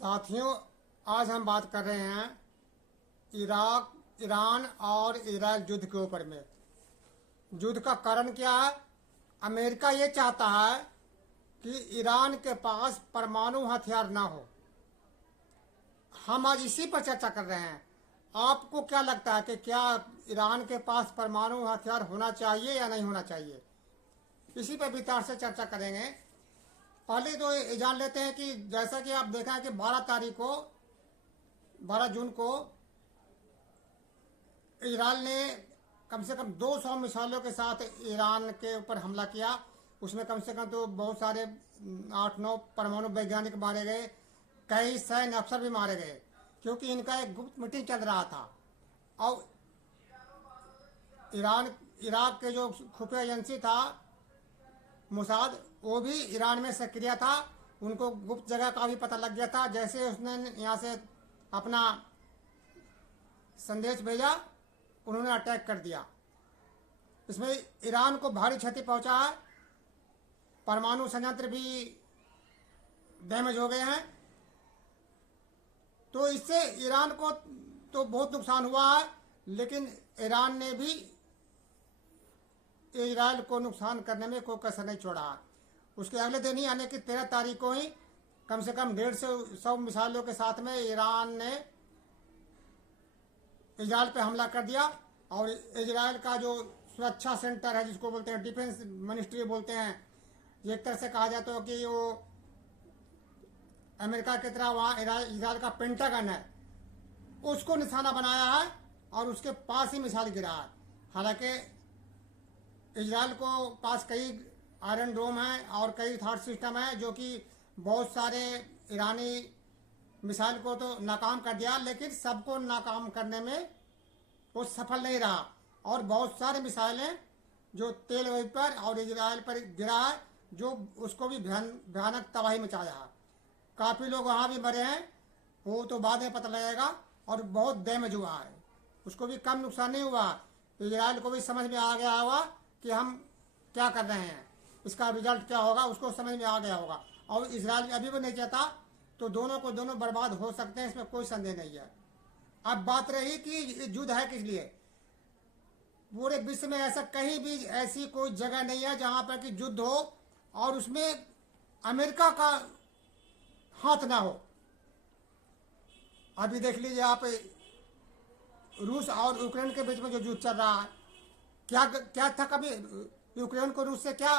साथियों, आज हम बात कर रहे हैं इराक, ईरान और इजराइल युद्ध के ऊपर में। युद्ध का कारण क्या है? अमेरिका ये चाहता है कि ईरान के पास परमाणु हथियार ना हो। हम आज इसी पर चर्चा कर रहे हैं। आपको क्या लगता है कि क्या ईरान के पास परमाणु हथियार होना चाहिए या नहीं होना चाहिए? इसी पर विस्तार से चर्चा करेंगे। पहले तो ये जान लेते हैं कि जैसा कि आप देखा है कि 12 जून को इजराइल ने कम से कम 200 मिसाइलों के साथ ईरान के ऊपर हमला किया। उसमें कम से कम तो बहुत सारे 8-9 परमाणु वैज्ञानिक मारे गए, कई सैन्य अफसर भी मारे गए, क्योंकि इनका एक गुप्त मीटिंग चल रहा था। और इराक के जो खुफिया एजेंसी था मुसाद, वो भी ईरान में सक्रिय था। उनको गुप्त जगह का भी पता लग गया था। जैसे उसने यहाँ से अपना संदेश भेजा, उन्होंने अटैक कर दिया। इसमें ईरान को भारी क्षति पहुंचा है। परमाणु संयंत्र भी डैमेज हो गए हैं। तो इससे ईरान को तो बहुत नुकसान हुआ है, लेकिन ईरान ने भी इजराइल को नुकसान करने में कोई कसर नहीं छोड़ा। उसके अगले दिन ही यानी कि 13 तारीख को ही कम से कम 150 मिसाइलों के साथ में ईरान ने इजराइल पे हमला कर दिया। और इजराइल का जो सुरक्षा सेंटर है, जिसको बोलते हैं डिफेंस मिनिस्ट्री बोलते हैं, एक तरह से कहा जाता है कि वो अमेरिका की तरह वहाँ इजराइल का पेंटागन है, उसको निशाना बनाया है और उसके पास ही मिसाइल गिरा है। हालांकि इजराइल को पास कई आयरन डोम हैं और कई थॉट सिस्टम है, जो कि बहुत सारे ईरानी मिसाइल को तो नाकाम कर दिया, लेकिन सबको नाकाम करने में वो सफल नहीं रहा। और बहुत सारे मिसाइलें जो तेल अवीव पर और इजराइल पर गिरा है, जो उसको भी भयानक तबाही मचाया है। काफ़ी लोग वहाँ भी मरे हैं, वो तो बाद में पता लगेगा। और बहुत डैमेज हुआ है, उसको भी कम नुकसान नहीं हुआ। इजराइल को भी समझ में आ गया होगा कि हम क्या कर रहे हैं, इसका रिजल्ट क्या होगा, उसको समझ में आ गया होगा। और इजराइल अभी भी नहीं चाहता, तो दोनों को दोनों बर्बाद हो सकते हैं, इसमें कोई संदेह नहीं है। अब बात रही कि युद्ध है किस लिए। पूरे विश्व में ऐसा कहीं भी ऐसी कोई जगह नहीं है जहां पर कि युद्ध हो और उसमें अमेरिका का हाथ ना हो। अभी देख लीजिए आप, रूस और यूक्रेन के बीच में जो युद्ध चल रहा है, क्या था? कभी यूक्रेन को रूस से क्या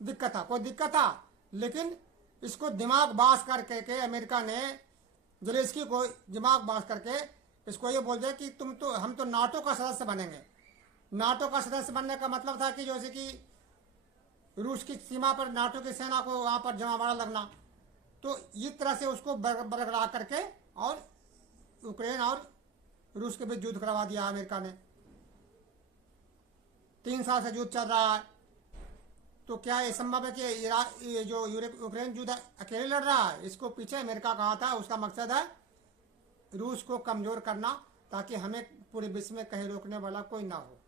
दिक्कत था? कोई दिक्कत था? लेकिन इसको दिमाग बास करके के अमेरिका ने ज़ेलेंस्की को दिमाग बास करके इसको ये बोल दिया कि हम तो नाटो का सदस्य बनेंगे। नाटो का सदस्य बनने का मतलब था कि जैसे कि रूस की सीमा पर नाटो की सेना को वहाँ पर जमावड़ा लगना। तो इस तरह से उसको बरकरार करके और यूक्रेन और रूस के बीच युद्ध करवा दिया अमेरिका ने। 3 साल से युद्ध चल रहा है। तो क्या ये संभव है कि ये जो यूक्रेन युद्ध अकेले लड़ रहा है? इसको पीछे अमेरिका का हाथ है। उसका मकसद है रूस को कमजोर करना, ताकि हमें पूरे विश्व में कहीं रोकने वाला कोई ना हो।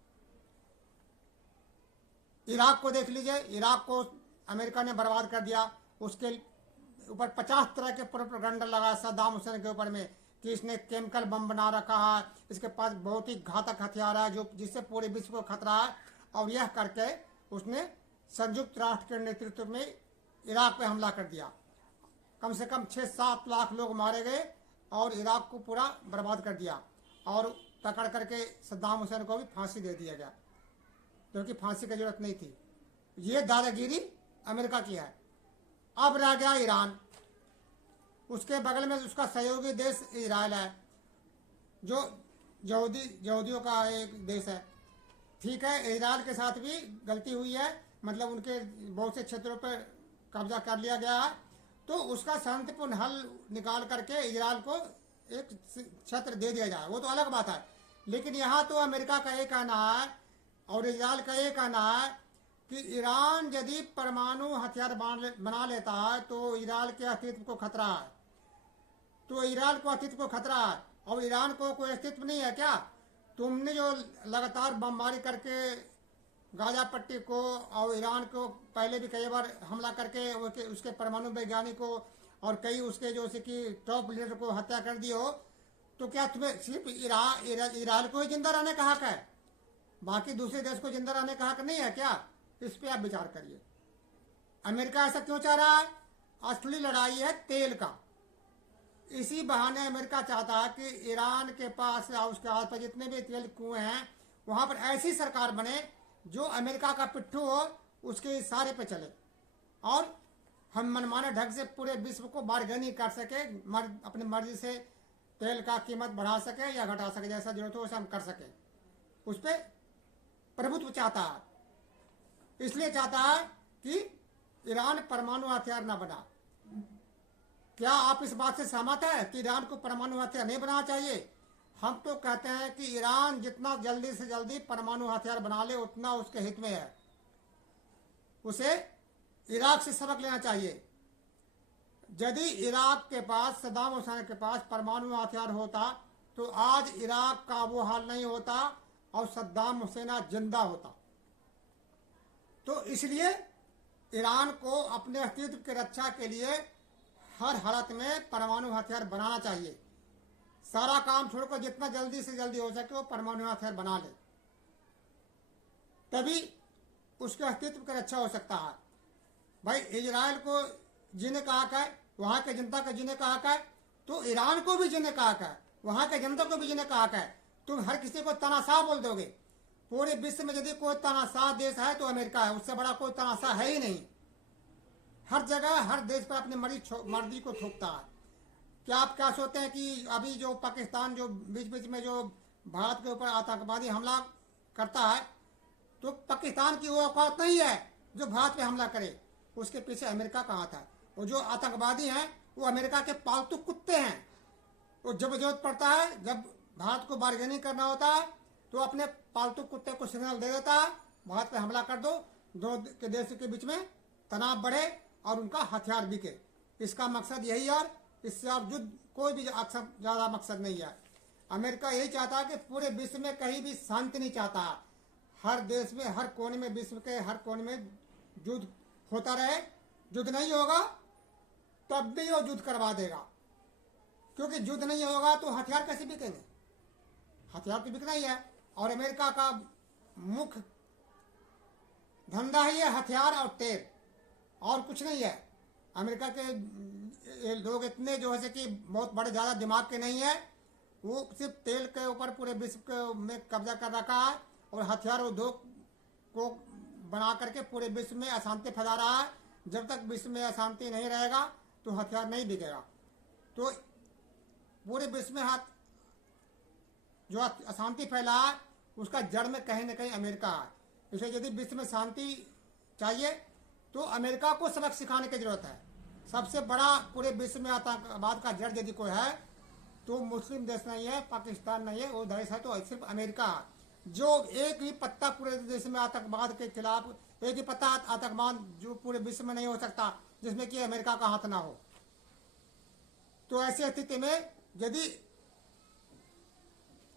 इराक को देख लीजिए, इराक को अमेरिका ने बर्बाद कर दिया। उसके ऊपर 50 तरह के प्रोपेगेंडा लगा सद्दाम हुसैन के ऊपर में कि इसने केमिकल बम बना रखा है, इसके पास बहुत ही घातक हथियार है जो जिससे पूरे विश्व को खतरा है। और यह करके उसने संयुक्त राष्ट्र के नेतृत्व में इराक पे हमला कर दिया। कम से कम 6-7 लाख लोग मारे गए और इराक को पूरा बर्बाद कर दिया। और पकड़ करके सद्दाम हुसैन को भी फांसी दे दिया गया, क्योंकि फांसी की जरूरत नहीं थी। ये दादागिरी अमेरिका की है। अब रह गया ईरान। उसके बगल में उसका सहयोगी देश इजराइल है, जो यहूदियों का एक देश है। ठीक है, इजराइल के साथ भी गलती हुई है, मतलब उनके बहुत से क्षेत्रों पर कब्जा कर लिया गया है। तो उसका शांतिपूर्ण हल निकाल करके इजराइल को एक क्षेत्र दे दिया जाए, वो तो अलग बात है। लेकिन यहाँ तो अमेरिका का ये कहना है और इजराइल का ये कहना है कि ईरान यदि परमाणु हथियार बना लेता है तो इजराइल के अस्तित्व को खतरा है। तो इजराइल को अस्तित्व को खतरा है और ईरान को कोई अस्तित्व नहीं है क्या? तुमने जो लगातार बमबारी करके गाजा पट्टी को और ईरान को पहले भी कई बार हमला करके उसके परमाणु वैज्ञानिक को और कई उसके जो से कि टॉप लीडर को हत्या कर दी हो, तो क्या तुम्हें सिर्फ ईरान को ही जिंदा रहने का हक है? बाकी दूसरे देश को जिंदा रहने का हक नहीं है क्या? इस पे आप विचार करिए। अमेरिका ऐसा क्यों चाह रहा है? असली लड़ाई है तेल का। इसी बहाने अमेरिका चाहता है कि ईरान के पास या उसके आसपास जितने भी तेल कुएं हैं वहां पर ऐसी सरकार बने जो अमेरिका का पिट्ठू हो, उसके इशारे पे चले और हम मनमाने ढंग से पूरे विश्व को बारगेनिंग कर सके, अपनी मर्जी से तेल का कीमत बढ़ा सके या घटा सके, जैसा जरूरत हो वैसा हम कर सके। उस पर प्रभुत्व चाहता है। इसलिए चाहता है कि ईरान परमाणु हथियार ना बना। क्या आप इस बात से सहमत है कि ईरान को परमाणु हथियार नहीं बनाना चाहिए? हम तो कहते हैं कि ईरान जितना जल्दी से जल्दी परमाणु हथियार बना ले उतना उसके हित में है। उसे इराक से सबक लेना चाहिए। यदि इराक के पास, सद्दाम हुसैन के पास परमाणु हथियार होता तो आज इराक का वो हाल नहीं होता और सद्दाम हुसैन जिंदा होता। तो इसलिए ईरान को अपने अस्तित्व की रक्षा के लिए हर हालत में परमाणु हथियार बनाना चाहिए। सारा काम छोड़कर जितना जल्दी से जल्दी हो सके वो परमाणु हथियार बना ले, तभी उसके अस्तित्व की रक्षा हो सकता है। भाई इजराइल को जीने का हक है, वहां के जनता का जीने का हक है, तो ईरान को भी जीने का हक है, वहां के जनता को भी जीने का हक है। तुम हर किसी को तानाशाह बोल दोगे। पूरे विश्व में यदि कोई तानाशाह देश है तो अमेरिका है, उससे बड़ा कोई तानाशाह है ही नहीं। हर जगह हर देश पर अपनी मर्जी को थोपता है। क्या आप क्या सोचते हैं कि अभी जो पाकिस्तान जो बीच बीच में जो भारत के ऊपर आतंकवादी हमला करता है, तो पाकिस्तान की वो औकात नहीं है जो भारत पे हमला करे। उसके पीछे अमेरिका का हाथ है। और जो आतंकवादी हैं वो अमेरिका के पालतू कुत्ते हैं। वो जब जरूरत पड़ता है, जब भारत को बार्गेनिंग करना होता है, तो अपने पालतू कुत्ते को सिग्नल दे देता है, भारत पे हमला कर दो, दोनों के देश के बीच में तनाव बढ़े और उनका हथियार बिके। इसका मकसद यही है, इससे और युद्ध कोई भी ज्यादा मकसद नहीं है। अमेरिका यही चाहता है कि पूरे विश्व में कहीं भी शांति नहीं चाहता। हर देश में, हर कोने में, विश्व के हर कोने में युद्ध होता रहे। युद्ध नहीं होगा तब भी वो युद्ध करवा देगा, क्योंकि युद्ध नहीं होगा तो हथियार कैसे बिकेंगे? हथियार तो बिकना ही है। और अमेरिका का मुख्य धंधा ही है हथियार और तेल, और कुछ नहीं है। अमेरिका के लोग इतने जो है कि बहुत बड़े ज्यादा दिमाग के नहीं है। वो सिर्फ तेल के ऊपर पूरे विश्व के में कब्जा कर रखा है और हथियार उद्योग को बना करके पूरे विश्व में अशांति फैला रहा है। जब तक विश्व में अशांति नहीं रहेगा तो हथियार नहीं बिकेगा। तो पूरे विश्व में जो अशांति फैला है उसका जड़ में कहीं न कहीं अमेरिका है। इसलिए यदि विश्व में शांति चाहिए तो अमेरिका को सबक सिखाने की जरूरत है। सबसे बड़ा पूरे विश्व में आतंकवाद का जड़ यदि कोई है तो मुस्लिम देश नहीं है, पाकिस्तान नहीं है, वो देश है तो सिर्फ अमेरिका है। जो एक ही पत्ता पूरे देश में आतंकवाद के खिलाफ, एक ही पत्ता आतंकवाद जो पूरे विश्व में नहीं हो सकता जिसमें कि अमेरिका का हाथ ना हो। तो ऐसी स्थिति में यदि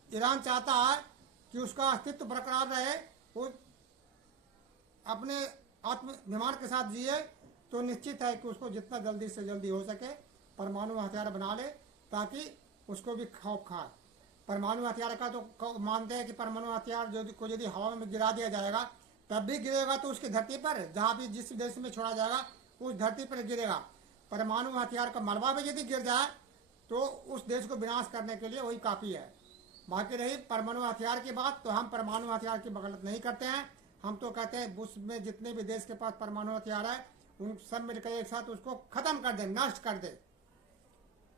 ईरान चाहता है कि उसका अस्तित्व बरकरार रहे, वो अपने आत्मनिर्माण के साथ जिए, तो निश्चित है कि उसको जितना जल्दी से जल्दी हो सके परमाणु हथियार बना ले, ताकि उसको भी खौफ खाए। परमाणु हथियार का तो मानते हैं कि परमाणु हथियार को यदि हवा में गिरा दिया जाएगा तब भी गिरेगा, तो उसकी धरती पर जहाँ भी जिस देश में छोड़ा जाएगा उस धरती पर गिरेगा। परमाणु हथियार का मलबा में यदि गिर जाए तो उस देश को विनाश करने के लिए वही काफ़ी है। बाकी रही परमाणु हथियार की बात, तो हम परमाणु हथियार की बगलत नहीं करते हैं। हम तो कहते हैं विश्व में जितने भी देश के पास परमाणु हथियार है उन सब मिलकर एक साथ उसको खत्म कर दे, नष्ट कर दे,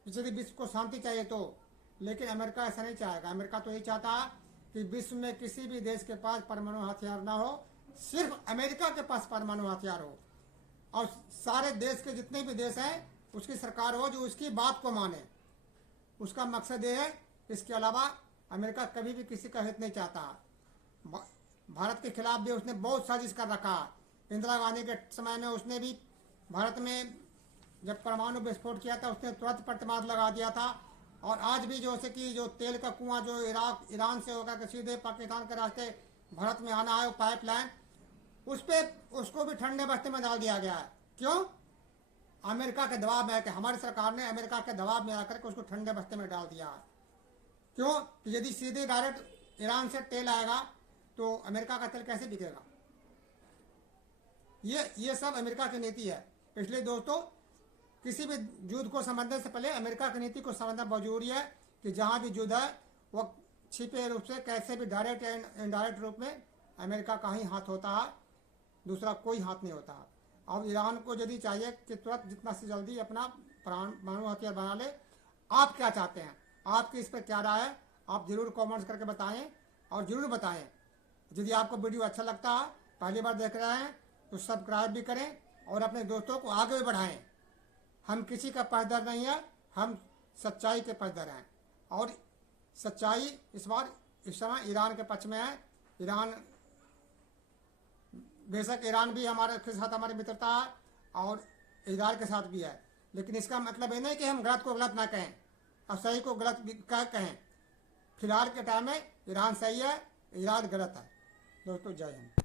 यदि विश्व को शांति चाहिए तो। लेकिन अमेरिका ऐसा नहीं चाहेगा। अमेरिका तो यही चाहता है कि विश्व में किसी भी देश के पास परमाणु हथियार ना हो, सिर्फ अमेरिका के पास परमाणु हथियार हो, और सारे देश के जितने भी देश हैं उसकी सरकार हो जो उसकी बात को माने। उसका मकसद ये है। इसके अलावा अमेरिका कभी भी किसी का हित नहीं चाहता। भारत के खिलाफ भी उसने बहुत साजिश कर रखा। इंदिरा गांधी के समय में उसने भी भारत में जब परमाणु विस्फोट किया था उसने तुरंत प्रतिबंध लगा दिया था। और आज भी जो से कि जो तेल का कुआं जो ईरान से होकर के सीधे पाकिस्तान के रास्ते भारत में आना है, वो पाइपलाइन, उस पे उसको भी ठंडे बस्ते में डाल दिया गया है। क्यों? अमेरिका के दबाव में आकर, हमारी सरकार ने अमेरिका के दबाव में आकर के उसको ठंडे बस्ते में डाल दिया है। क्यों? कि यदि सीधे डायरेक्ट ईरान से तेल आएगा तो अमेरिका का तेल कैसे बिकेगा? ये सब अमेरिका की नीति है। इसलिए दोस्तों, किसी भी युद्ध को समझने से पहले अमेरिका की नीति को समझना बहुत जरूरी है कि जहां भी युद्ध है वो छिपे रूप से, कैसे भी डायरेक्ट या इनडायरेक्ट रूप में अमेरिका का ही हाथ होता है, दूसरा कोई हाथ नहीं होता। अब ईरान को यदि चाहिए कि तुरंत जितना से जल्दी अपना परमाणु हथियार बना ले। आप क्या चाहते हैं? आपकी इस पर क्या राय है? आप जरूर कमेंट्स करके बताएं और जरूर बताएं। यदि आपको वीडियो अच्छा लगता है, पहली बार देख रहे हैं तो सब्सक्राइब भी करें और अपने दोस्तों को आगे भी बढ़ाएं। हम किसी का पक्षधर नहीं है, हम सच्चाई के पक्षधर हैं और सच्चाई इस समय ईरान के पक्ष में है। ईरान, बेशक ईरान भी हमारे के साथ हमारी मित्रता है और इजराइल के साथ भी है, लेकिन इसका मतलब ये नहीं कि हम गलत को गलत ना कहें और सही को गलत भी कहें। फिलहाल के टाइम में ईरान सही है, इजराइल गलत है। दोस्तों, जय हिंद।